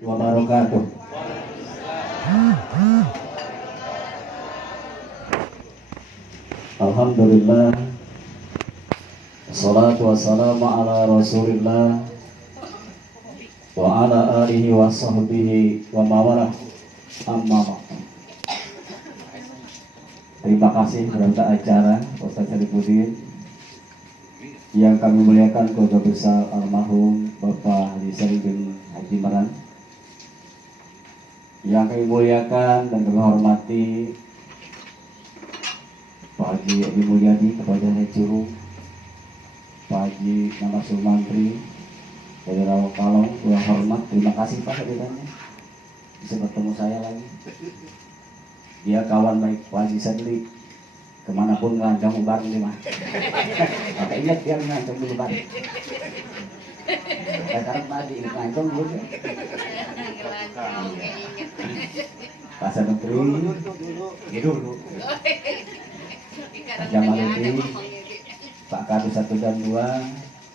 wabarakatuh. Alhamdulillah, wassalatu wassalamu ala rasulillah wa ala alihi wa sahbihi wa mawalah, amma ba'du. Terima kasih kepada acara Ustaz Syarifudin yang kami muliakan, keluarga besar almarhum Bapak Haji Syarif bin Haji Maran, yang kami muliakan dan kami hormati Pak Haji Abi Mulyadi, kepada Hecuru, Pak Haji Nama Sulmantri dari Rawakalong, yang hormat. Terima kasih Pak hadirnya, bisa bertemu saya lagi. Dia kawan baik Pak Haji Sadli, kemanapun ngelancong bareng nih mah. Maka ingat dia ngelancong dulu bareng. Sekarang tadi ngelancong dulu ya. Pak Menteri, dulu. Pak Jamaluddin, Pak Kadus 1 dan 2,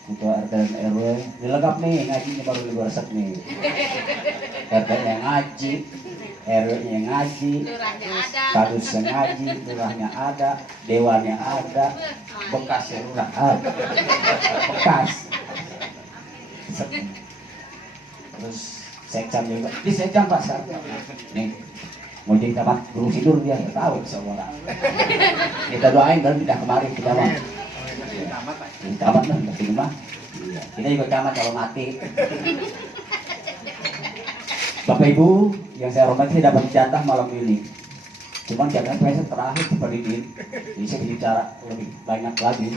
Ketua RT dan RW. Dilengkap nih, ngajinya baru diresep nih. RT-nya ngaji, RW-nya ngaji, kadusnya ngaji, lurahnya ada, dewannya ada, bekasnya lurah ada, bekas. Terus sekjam juga, di sekjam Pak sekarang. Nih, mau jadi tempat guru tidur dia, nggak tahu semua orang. Kita doain dan tidak kemarin kita mah. Ini tamat lah, di rumah. Kita juga tamat kalau mati. Bapak Ibu yang saya hormati, saya dapat jatah malam ini. Cuman jatah saya terakhir seperti ini. Jadi saya bicara lebih banyak lagi.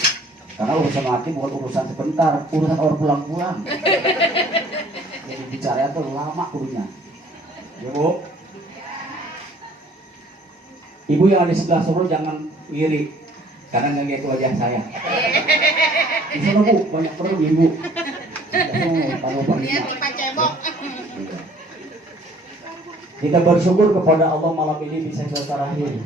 Karena urusan mati bukan urusan sebentar, urusan orang pulang-pulang. Jadi bicara itu lama kudunya. Ya Bu. Ibu yang ada di sebelah sana jangan ngiri, karena nggak lihat wajah saya. Di sana Bu, banyak perlu Ibu. Kita bersyukur kepada Allah malam ini bisa terakhir.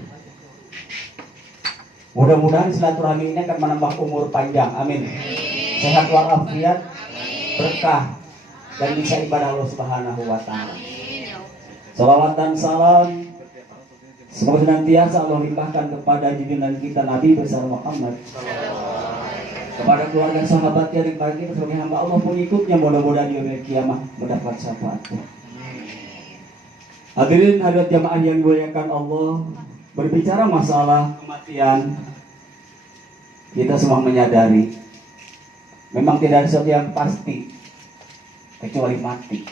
Mudah-mudahan silaturahmi ini akan menambah umur panjang. Amin. Sehat walafiat, berkah, dan bisa ibadah Allah Subhanahu wa taala. Salawat dan salam semoga senantiasa Allah limpahkan kepada junjungan kita Nabi besar Muhammad, kepada keluarga sahabatnya dan bagi kita sebagai hamba Allah pengikutnya, mudah-mudahan di hari kiamat mendapat syafaatnya. Hadirin hadirat jamaah yang dimuliakan Allah, berbicara masalah kematian, kita semua menyadari memang tidak ada sesuatu yang pasti kecuali mati.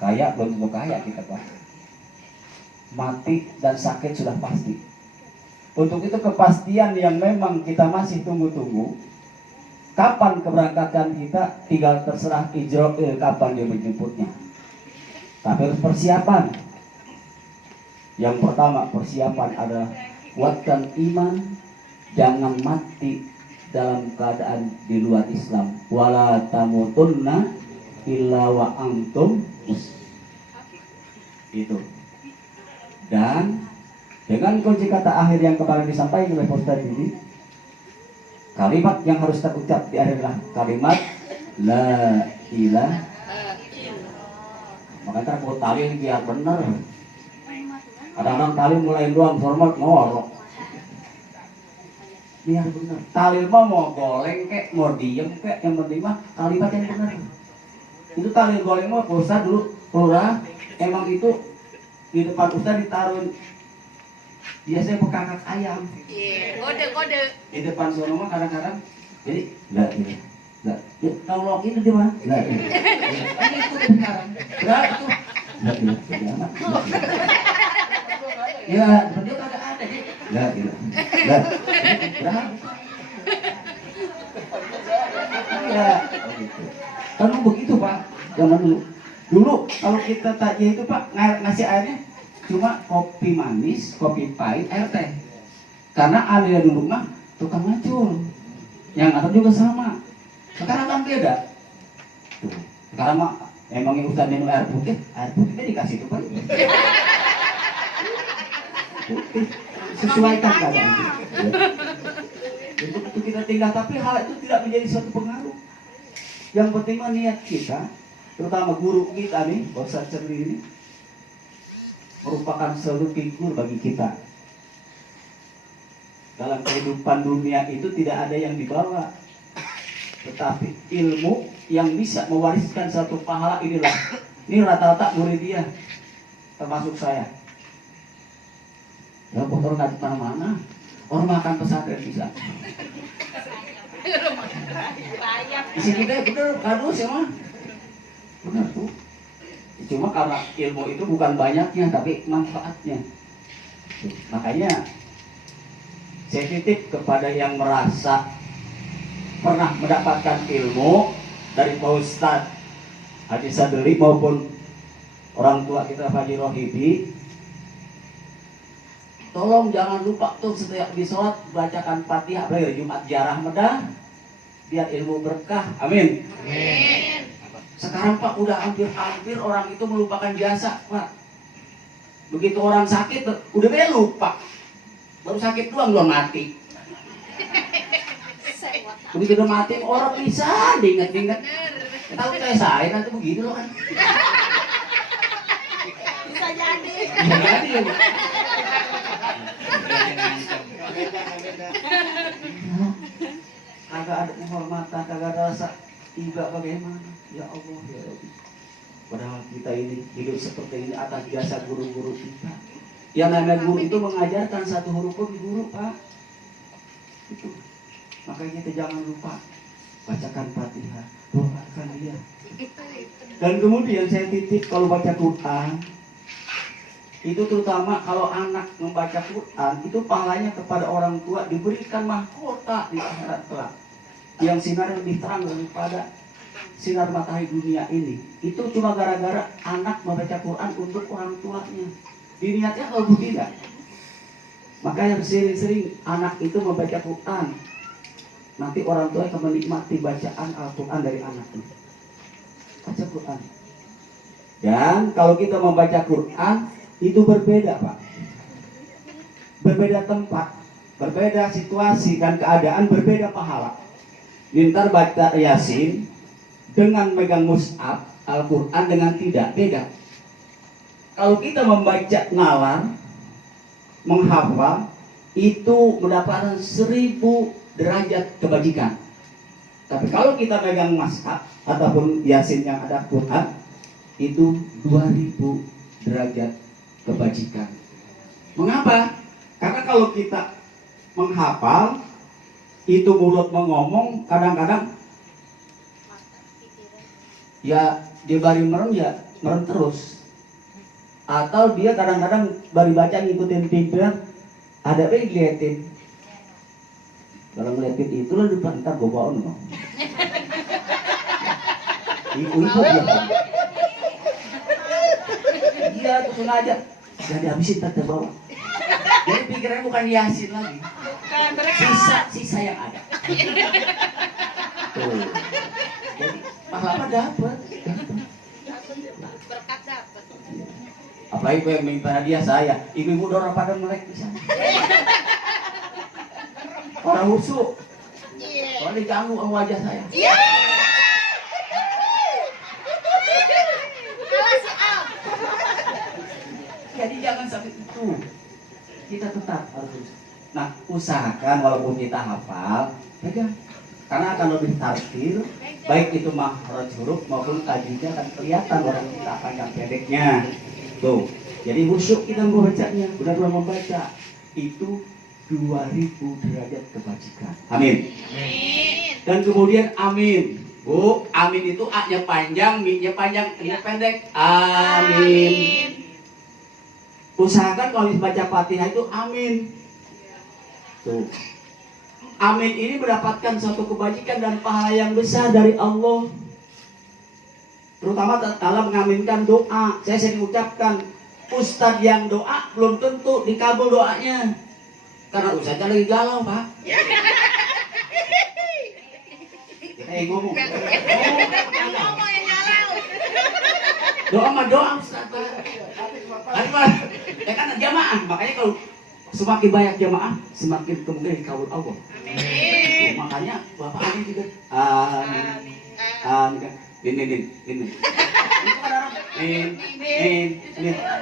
Kaya belum tentu kaya kita Pak. Mati dan sakit sudah pasti. Untuk itu kepastian yang memang kita masih tunggu-tunggu, kapan keberangkatan kita tinggal terserah Ijrail kapan dia menjemputnya. Tapi harus persiapan. Yang pertama persiapan adalah kuatkan iman, jangan mati dalam keadaan di luar Islam. Wala tamutunna illa wa antum muslimun. Itu. Dan dengan kunci kata akhir yang kemarin disampaikan oleh Ustaz ini, kalimat yang harus terucap di akhir adalah kalimat la ilaha. Makanya kalau tali biar benar. Kadang-kadang tali mulai doang format ngorok. Biar benar. Tali mah mau goleng kek, mau diem kek, yang penting mah kalimat yang benar. Itu tali goleng mah Ustaz dulu lurah, emang itu di depan Ustaz ditaruh biasanya pekakak ayam. Iya, kode. Di depan sono mah kadang-kadang jadi enggak ini. Enggak. Ya, kalau itu di mana? Enggak. Ini itu sekarang. Enggak itu. Enggak ini. Ya, betul kagak ada nih. Enggak ini. Enggak. Enggak. Ya. Kan begitu Pak. Zaman dulu. Dulu kalau kita tanya itu Pak ngasih airnya cuma kopi manis, kopi pahit, air teh. Karena alirnya dulu mah tukang ngacur. Yang atau juga sama. Sekarang kan beda. Tuh. Sekarang mah emangnya Ustaz minum air putihnya dikasih itu kan. Putih. Sesuaikan keadaan itu. Untuk kita tinggal, tapi hal itu tidak menjadi suatu pengaruh. Yang penting mah niat kita terutama guru kita nih, Ustaz Cerli ini, merupakan seluruh figur bagi kita. Dalam kehidupan dunia itu tidak ada yang dibawa, tetapi ilmu yang bisa mewariskan satu pahala inilah. Ini rata-rata murid dia, termasuk saya. Ya kotor nggak di mana-mana. Orang makan pesantren bisa. Isi kita bener kardus ya mah. Bener tuh. Cuma karena ilmu itu bukan banyaknya tapi manfaatnya. Makanya saya titip kepada yang merasa pernah mendapatkan ilmu dari Pak Ustadz Haji Sadli maupun orang tua kita Pak Haji Rohidi, tolong jangan lupa tuh setiap di sholat bacakan Fatihah apalagi Jumat Jarah Medah biar ilmu berkah. Amin. Amin. Sekarang Pak udah hampir orang itu melupakan jasa Pak. Begitu orang sakit udah lupa. Baru sakit doang belum mati. Begitu udah mati orang bisa diinget-inget. Tahu kayak saya nanti begitu loh kan. Bisa jadi. Bisa jadi ya. Kagak ada penghormatan, kagak ada rasa iba bagaimana. Ya Allah ya Rabbi. Padahal kita ini hidup seperti ini atas jasa guru-guru kita. Yang namanya guru itu mengajarkan satu huruf pun guru Pak. Itu. Makanya kita jangan lupa bacakan Fatihah, doakan dia. Dan kemudian saya titip kalau baca Quran, itu terutama kalau anak membaca Quran, itu pahalanya kepada orang tua diberikan mahkota di akhirat kelak. Yang sinar lebih terang daripada sinar matahari dunia ini. Itu cuma gara-gara anak membaca Quran untuk orang tuanya. Diniatnya kalau tidak. Makanya sering-sering anak itu membaca Quran. Nanti orang tua akan menikmati bacaan Al-Quran dari anaknya. Baca Quran. Dan kalau kita membaca Quran, itu berbeda Pak. Berbeda tempat, berbeda situasi dan keadaan, berbeda pahala. Ntar baca Yasin dengan megang mushaf Al-Quran dengan tidak, beda. Kalau kita membaca nalar, menghafal, itu mendapatkan 1000 derajat kebajikan. Tapi kalau kita megang mushaf ataupun Yasin yang ada Quran, itu 2000 derajat kebajikan. Mengapa? Karena kalau kita menghafal, itu mulut mengomong, kadang-kadang ya dia bari merem ya merem terus. Atau dia kadang-kadang bari baca ngikutin pimpinan, ada apa yang dilihatin. Kalau ngeliatin itu lah depan ntar gue bawa no. Ibu-ibu dia kan. Iya tuh sengaja. Jadi habisin tak terbawa. Jadi pikirannya bukan Yasin lagi. Sisa yang ada. Tuh. Jadi pahala dapat. Berkat dapat. Apalagi gue yang minta hadiah saya. Ibu-ibu dorong pada melek di sana. Orang husuk. Kalau diganggu sama wajah saya. Jadi jangan sampai itu. Kita tetap harus. Nah, usahakan walaupun kita hafal, pegang. Karena akan lebih tartil, baik itu makhraj huruf maupun tajwidnya akan kelihatan orang kita panjang pendeknya. Tuh. Jadi khusyuk kita membacanya, benar-benar membaca. Itu 2000 derajat kebajikan. Amin. Dan kemudian amin. Bu, amin itu A-nya panjang, Mi-nya panjang, I-nya pendek. Amin. Usahakan kalau dibaca Fatihah itu amin. Tuh. Amin ini mendapatkan suatu kebajikan dan pahala yang besar dari Allah. Terutama dalam mengaminkan doa. Saya sering ucapkan, Ustadz yang doa belum tentu dikabul doanya. Karena Ustadznya lagi galau, Pak. Ngomong. Doa mah doa Ustadz, Pak. Ya kan jamaah, makanya kalau semakin banyak jamaah, semakin kemungkinan dikabul Allah. Amin. Makanya Bapak amin juga. Amin. Amin. Ini. Itu kan orang min.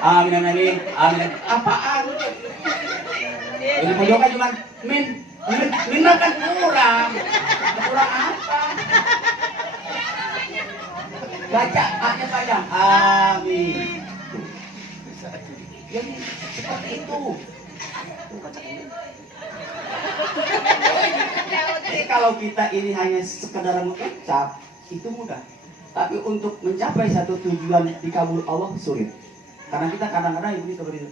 Amin amin amin. Apaan? Ini pojokan cuma min kan kurang. Kurang apa? Baca A-nya panjang. Amin. Jadi seperti itu. Jadi kalau kita ini hanya sekedar mengucap, itu mudah. Tapi untuk mencapai satu tujuan dikabul Allah sulit. Karena kita kadang-kadang ini seperti itu.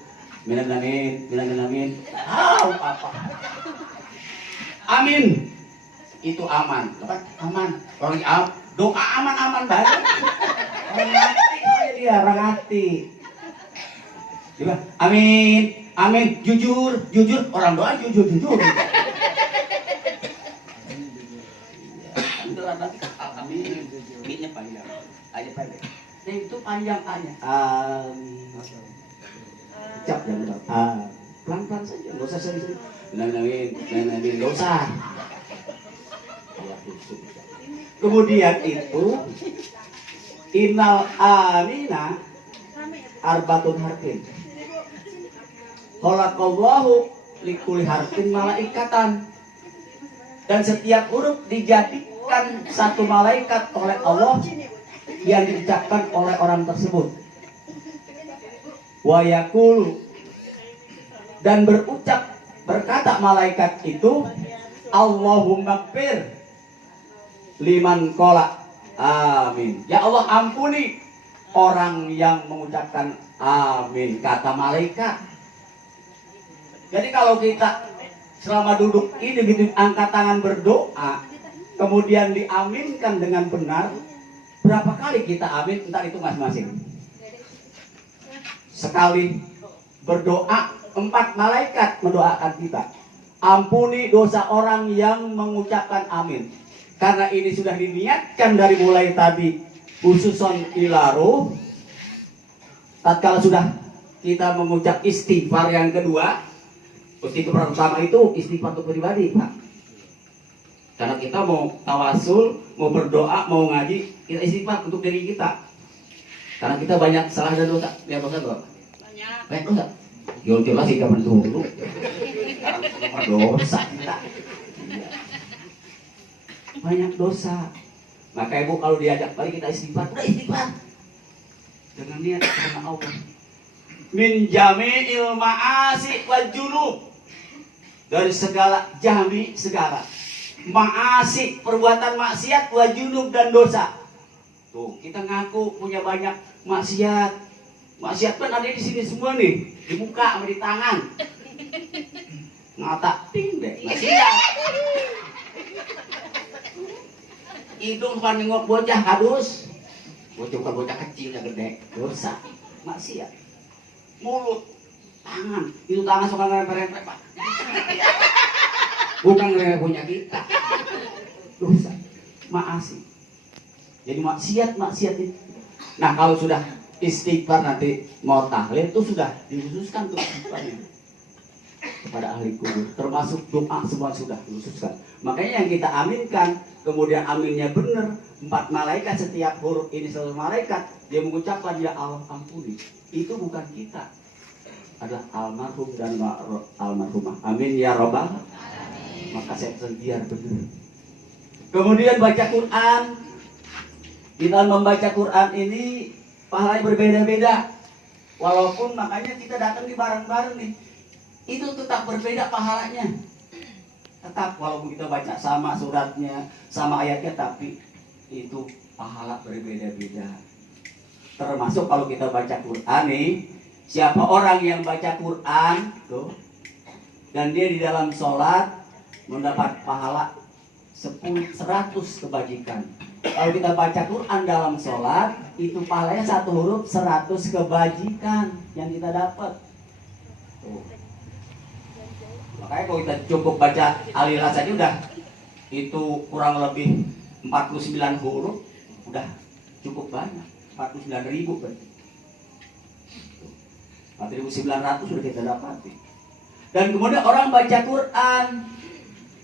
Amin. Apa? Amin. Itu aman. Aman. Orang doa aman banget. Orang hati. Coba, amin. Jujur. Orang doa jujur. Amin. Minnya panjang. Aja pendek. Nah, itu panjang aja. Ucap yang benar. Pelan-pelan saja, enggak usah sering-sering. Amin, enggak usah. Kemudian itu innal amina arbatun harfin. Khalaqallahu likulli harfin malaikatan. Dan setiap huruf dijadikan satu malaikat oleh Allah yang diucapkan oleh orang tersebut. Wa yaqulu, dan berkata malaikat itu, Allahumma gfir liman qala amin. Ya Allah, ampuni orang yang mengucapkan amin, kata malaikat. Jadi kalau kita selama duduk ini begitu angkat tangan berdoa, kemudian diaminkan dengan benar, berapa kali kita amin? Entar itu masing-masing. Sekali berdoa, 4 malaikat mendoakan kita. Ampuni dosa orang yang mengucapkan amin. Karena ini sudah diniatkan dari mulai tadi, khususon ilaruh. Tatkala sudah kita mengucap istighfar yang kedua, istighfar pertama itu istighfar untuk pribadi, Pak. Karena kita mau tawasul, mau berdoa, mau ngaji, kita istighfar untuk diri kita. Karena kita banyak salah dan dosa. Lihat dosa doa. Banyak dosa. Jelas sih kapan dulu. Dosa kita. Banyak dosa. Maka ibu kalau diajak balik kita istighfar, udah istighfar. Dengan niat karena Allah. Min jami'il ma'asi wal junub. Dari segala segala ma'asi, perbuatan maksiat, wa junub, dan dosa. Tuh, kita ngaku punya banyak maksiat. Maksiat kan ada di sini semua nih, di muka sama di tangan. Ngata ting deh, maksiat. Hidung kan nengok bocah kadus. Bocah kecil udah gede, dosa, maksiat. Mulut, tangan, itu tangan suka ngerempet-rempet, Pak. Bukan ngerempet punya kita. Dosa, maasi. Jadi maksiat itu. Nah, kalau sudah istighfar nanti mau tahlil itu sudah dikhususkan tuh istighfarnya kepada ahli kubur, termasuk doa semua sudah dikhususkan. Makanya yang kita aminkan, kemudian aminnya benar, 4 malaikat, setiap huruf ini satu malaikat, dia mengucapkan ya Allah ampuni. Itu bukan kita, adalah almarhum dan almarhumah. Amin ya robbal. Maka saya pesan biar benar. Kemudian baca Quran. Di dalam membaca Quran ini pahalanya berbeda-beda. Walaupun makanya kita datang di bareng-bareng nih, itu tetap berbeda pahalanya. Tetap walaupun kita baca sama suratnya, sama ayatnya, tapi itu pahala berbeda-beda. Termasuk kalau kita baca Quran nih, siapa orang yang baca Quran tuh, dan dia di dalam sholat mendapat pahala 100 kebajikan. Kalau kita baca Quran dalam sholat, itu pahalanya 1 huruf 100 kebajikan yang kita dapat. Tuh. Makanya kalau kita cukup baca Al-Ikhlas saja udah itu kurang lebih 49 huruf, udah cukup banyak. 49.000 berarti. 4.900 sudah kita dapati. Dan kemudian orang baca Quran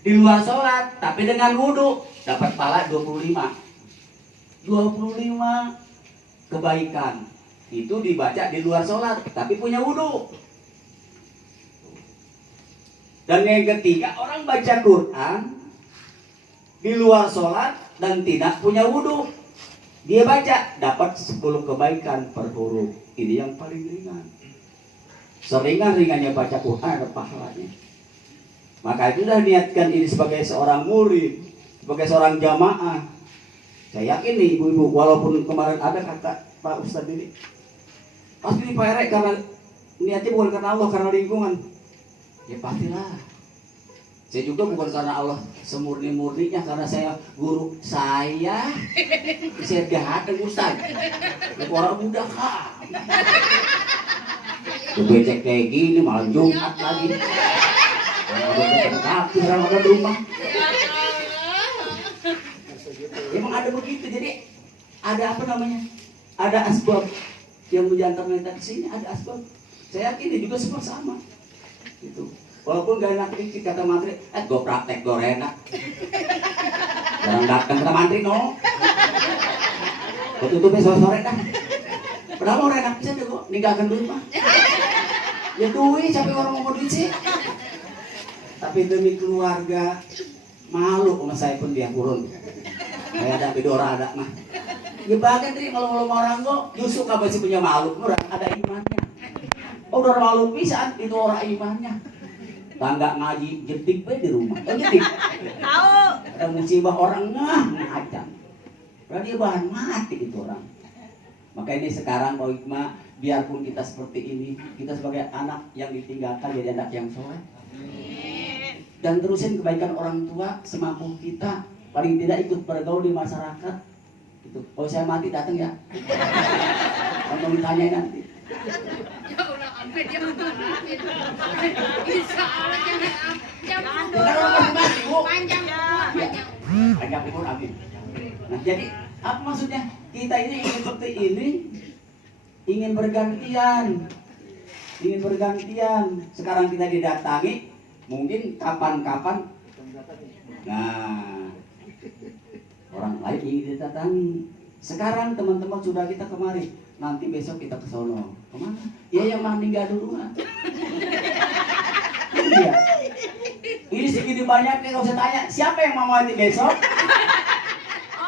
di luar sholat, tapi dengan wudhu, dapat pahala 25. 25 kebaikan itu dibaca di luar sholat tapi punya wudhu. Dan yang ketiga, orang baca Quran di luar sholat dan tidak punya wudhu, dia baca dapat 10 kebaikan per huruf. Ini yang paling ringan. Seringan-ringannya baca Quran ada pahalanya. Maka itu sudah niatkan ini sebagai seorang murid, sebagai seorang jamaah. Saya yakin nih ibu-ibu, walaupun kemarin ada kata Pak Ustadz ini, pasti diperek karena niatnya bukan karena Allah, karena lingkungan. Ya pastilah. Saya juga bukan karena Allah semurni-murninya, karena saya guru saya gak ada Ustadz. Orang muda kah? Becek kayak gini malah Jumat lagi. Tapi orang ada di rumah. Emang ada begitu, jadi ada apa namanya? Ada asbab yang menjantar kita ke sini, ada asbab. Saya yakin juga semua sama. Gitu. Walaupun gak enak dikit kata mantri, gue praktek gue enak. Jangan datang kata mantri no. Gue tutupnya sore-sore dah. Padahal mau enak bisa deh gue, ninggalkan duit mah. Ya duit, sampai orang mau duit sih. Tapi demi keluarga, malu sama saya pun dia kurun. Kayak ada bidora ada mah. Ya bahkan tadi kalau orang gue, justru kamu sih punya malu, orang ada imannya. Oh udah malu pisan, itu orang imannya. Tangga ngaji jedik di rumah. Jedik. Tahu. Ada musibah orang ngacang. Karena dia bahan mati itu orang. Maka ini sekarang Pak Hikmah, biarpun kita seperti ini, kita sebagai anak yang ditinggalkan jadi anak yang soleh. Dan terusin kebaikan orang tua semampu kita, paling tidak ikut bergaul di masyarakat. Gitu. Kalau saya mati datang ya. Kalau ditanya nanti. Nah, jadi apa maksudnya? Kita ini ingin seperti ini, ingin bergantian. Sekarang kita didatangi, mungkin kapan-kapan. Nah, orang lain ingin didatangi. Sekarang teman-teman sudah kita kemari, nanti besok kita ke sono. Kemana? Ya yang meninggal dulu mah. Iya. Ini segini banyaknya, kalau saya tanya, siapa yang mau mati besok?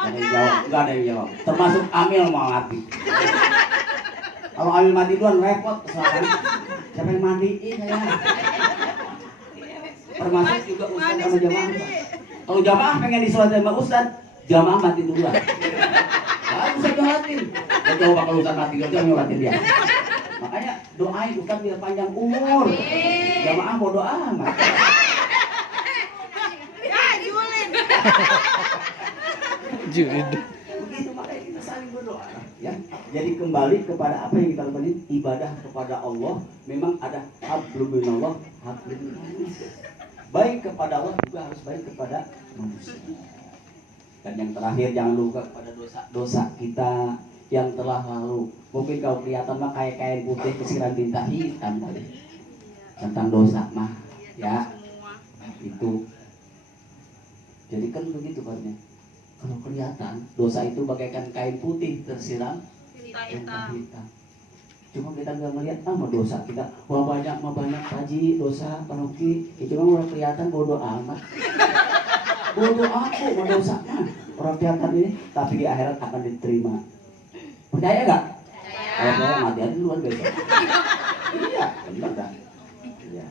Enggak ada yang jawab. Termasuk Amil mau mati. Kalau Amil mati duluan repot kesalahan. Siapa yang mandiin saya? Termasuk juga Ustadz sama jamaah. Kalau jamaah pengen disolatin sama Ustadz, jamaah mati duluan. Ustadz nyolatin. Dia coba kalau Ustadz mati, dia nyolatin dia. Makanya doain Ustadz biar panjang umur. Jamaah mau doa amat. Begitu makanya kita saling berdoa ya. Jadi kembali kepada apa yang kita lakukan, ibadah kepada Allah. Memang ada hablum minallah, hablum minannas. Baik kepada Allah juga harus baik kepada manusia. Dan yang terakhir, jangan lupa kepada dosa-dosa kita yang telah lalu. Mungkin kalau kelihatan mah kayak kain putih kesiram tinta hitam kali. Tentang dosa mah ya itu. Jadi kan begitu katanya. Kalau kelihatan dosa itu bagaikan kain putih tersiram tinta hitam. Cuma kita nggak melihat mau dosa kita. Wah banyak Haji dosa Panuki. Itu cuma orang kelihatan bodoh amat. Bodoh aku mau dosanya. Orang kelihatan ini, tapi di akhirat akan diterima. Percaya nggak? Kalau mati aja duluan besok. Iya, benar kan? Iya.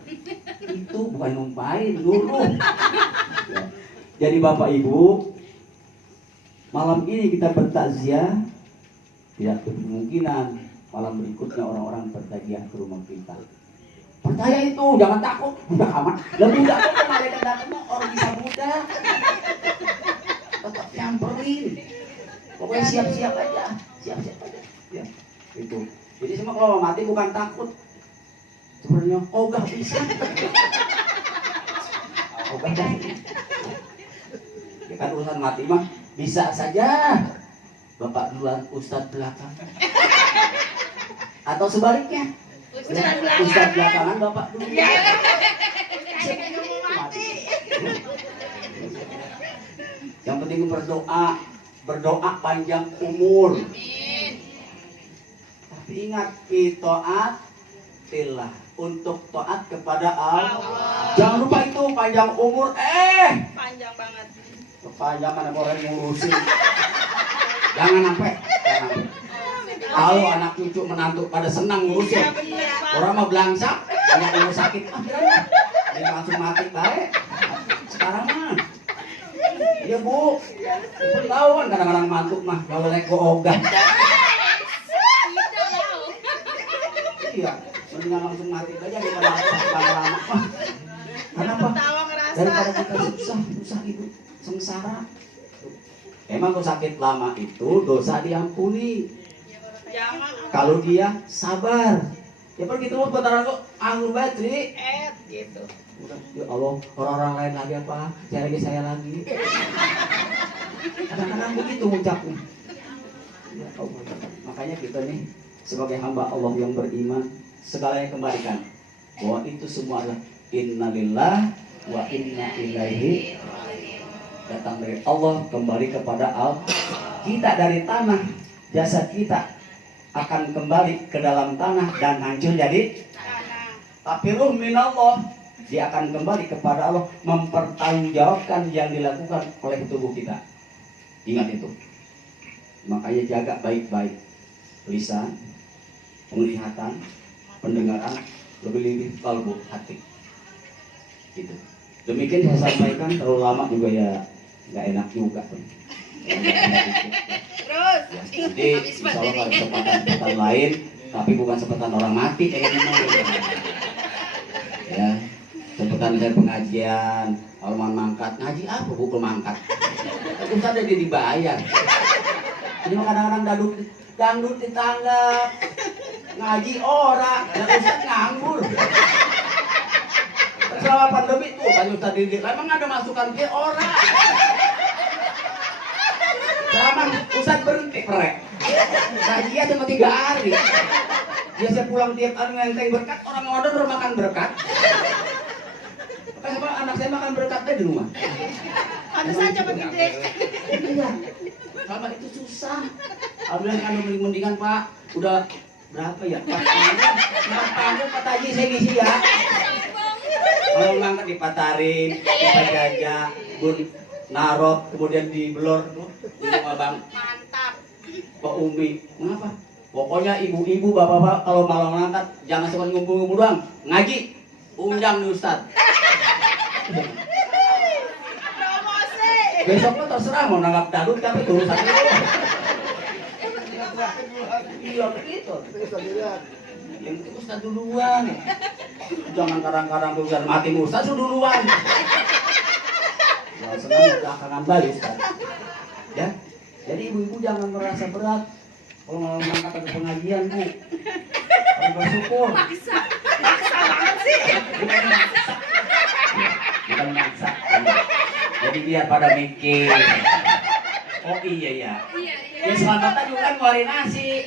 Itu bukan numpain, nuruh. Ya. Jadi Bapak Ibu, malam ini kita bertakziah, tidak kemungkinan malam berikutnya orang-orang bertakziah ke rumah kita. Percaya itu, jangan takut, budak amat. Lebih budak itu mereka datang orang bisa budak. Tetap nyamperin. Pokoknya siap-siap aja, siap-siap aja. Ya, itu. Jadi semua kalau mati bukan takut. Sebenarnya ogah bisa. Ogah dah. Ya kan urusan mati mah bisa saja. Bapak duluan, Ustadz belakang. Atau sebaliknya. Ustadz belakangan, Bapak dulu. Siapa mau mati? Yang penting berdoa, berdoa panjang umur. Tapi ingat, itaatillah, untuk taat kepada Allah. Jangan lupa itu panjang umur. Panjang banget. Kepanjangan orang ngurusin. Jangan sampai. Kalau anak cucu menantu pada senang ngurusin. Orang mah belangsak, banyak umur sakit. Dia langsung mati baik. Sekarang mah. Iya bu, pun tahu kan kadang-kadang mantuk mah kalau naik ogah. Iya, mendingan langsung mati aja daripada lama-lama. Kenapa? Daripada kita susah ibu, sengsara. Emang kalau sakit lama itu dosa diampuni. Kalau dia sabar. Ya pergi terus bentar aku anggur bateri. Gitu. Udah, ya Allah, orang-orang lain lagi apa? Saya lagi. Kadang-kadang begitu ucapnya. Ya Allah. Makanya kita nih sebagai hamba Allah yang beriman, segalanya kembalikan bahwa itu semua adalah innalillah wa inna ilaihi, datang dari Allah, kembali kepada Allah. Kita dari tanah, jasad kita akan kembali ke dalam tanah dan hancur jadi tanah. Tapi ruh minallah, dia akan kembali kepada Allah, mempertanggungjawabkan yang dilakukan oleh tubuh kita. Ingat itu. Makanya jaga baik-baik lisan, penglihatan, pendengaran, lebih-lebih kalbu, hati. Gitu. Demikian saya sampaikan, terlalu lama juga ya nggak enak juga. Terus. Ya, jadi insya Allah ada kesempatan lain, tapi bukan kesempatan orang mati kayak gini. Ya, kesempatan saya pengajian, kalau mau mangkat, ngaji apa buku mangkat? Itu ada dia dibayar. Ini kadang-kadang dangdut ditanggap, ngaji orang, dan Ustaz nganggur. Selama pandemi tuh, tanya Ustaz Didi, emang ada masukan ke orang? Selama Ustaz berhenti, prek. Ngaji cuma 3 hari. Biasa pulang tiap hari ngenteng berkat, orang order udah makan berkat. Kenapa anak saya makan berkatnya di rumah? Ada saja begede. Iya. Kalau itu susah. Alhamdulillah kan mendingan Pak. Udah berapa ya? 4 tahun Pak Haji saya ngisi ya. Kalau ngangkat di Patarin, di Pajajah, Bun Narok, kemudian di Belor, di rumah Bang. Mantap. Pak Umi, kenapa? Pokoknya ibu-ibu, bapak-bapak kalau malam ngangkat jangan cuma ngumpul-ngumpul doang, ngaji, undang nih Ustaz. Promosi. Besoknya terserah mau nanggap dadut tapi urusan itu. Iya begitu. Yang itu Ustaz duluan. Jangan kadang-kadang Ustaz mati Ustaz duluan. Ya senang belakangan balik Ustaz. Ya. Jadi ibu-ibu jangan merasa berat kalau mau mengangkat ada pengajian Bu. Harus bersyukur. Maksa banget sih. Bukan maksa. Jadi biar pada mikir. Oh iya ya. Ya selamatan juga kan ngeluarin nasi.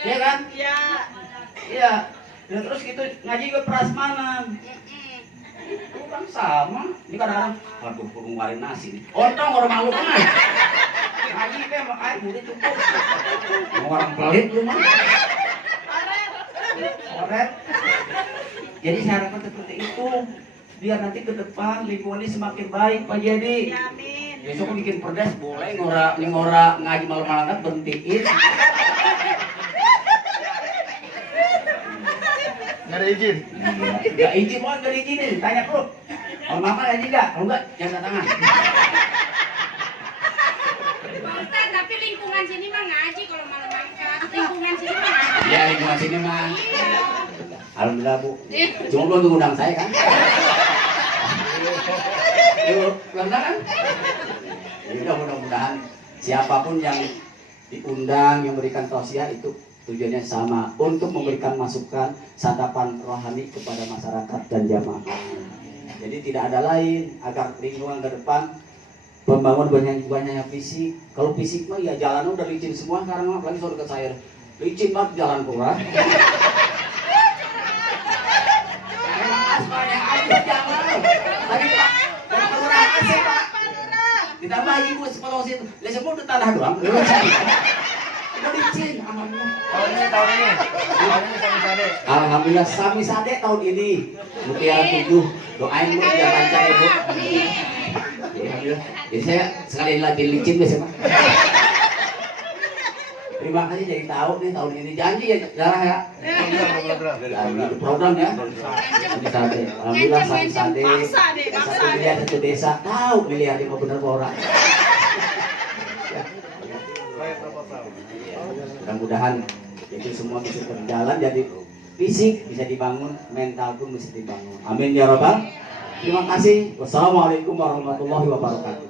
Iya kan? Iya. Iya. Ya terus gitu ngaji ke prasmanan. Itu kan sama. Ini kadang-kadang waduh perlu ngeluarin nasi nih. Ontong orang malu kan. Ngaji kayak mau air udah cukup. Mau orang pelit lu mah. Oret. Jadi saya harapkan seperti itu. Biar nanti ke depan lingkungan ini semakin baik Pak Jadi. Amin. Besok bikin perdes boleh ngora ngaji malam-malam kan berhentiin. Nggak ada izin. Nggak izin, mau nggak diizinin, tanya dulu. Kalau mama ngaji nggak, kalau nggak jangan tangan. Ustaz, tapi lingkungan sini mah ngaji kalau malam angkat. Lingkungan sini mah ngaji. Ya lingkungan sini mah. Iya. Alhamdulillah Bu. Cuma belum tuh undang saya kan. Yuk, benar kan? Ya mudah-mudahan siapapun yang diundang, yang memberikan tausiah itu tujuannya sama untuk memberikan masukan santapan rohani kepada masyarakat dan jamaah. Jadi tidak ada lain agar lingkungan ke depan pembangun banyak fisik. Kalau fisik mah ya jalan udah licin semua sekarang mah, apalagi soal dekat saya licin banget jalan kurang. Emang aspalnya aja jangan. Tadi Pak, dari kelurahan AC Pak. Di Ditambah ibu sepotong situ. Lah semua udah tanah doang. Udah licin, alhamdulillah. Tahun ini sami sade. Alhamdulillah sami sade tahun ini. Mutiara 7. Doain Bu biar lancar ya Bu. Alhamdulillah. Jadi saya sekali latih licin biasa Pak. Terima kasih jadi tahu nih tahun ini janji ya jarang ya. Program ya. Sami sade. Alhamdulillah sami sade. Paksa deh, paksa deh. Miliar satu desa tahu miliar lima benar orang. Mudah-mudahan itu semua bisa berjalan jadi fisik bisa dibangun, mental pun bisa dibangun. Amin ya rabbal. Terima kasih. Wassalamualaikum warahmatullahi wabarakatuh.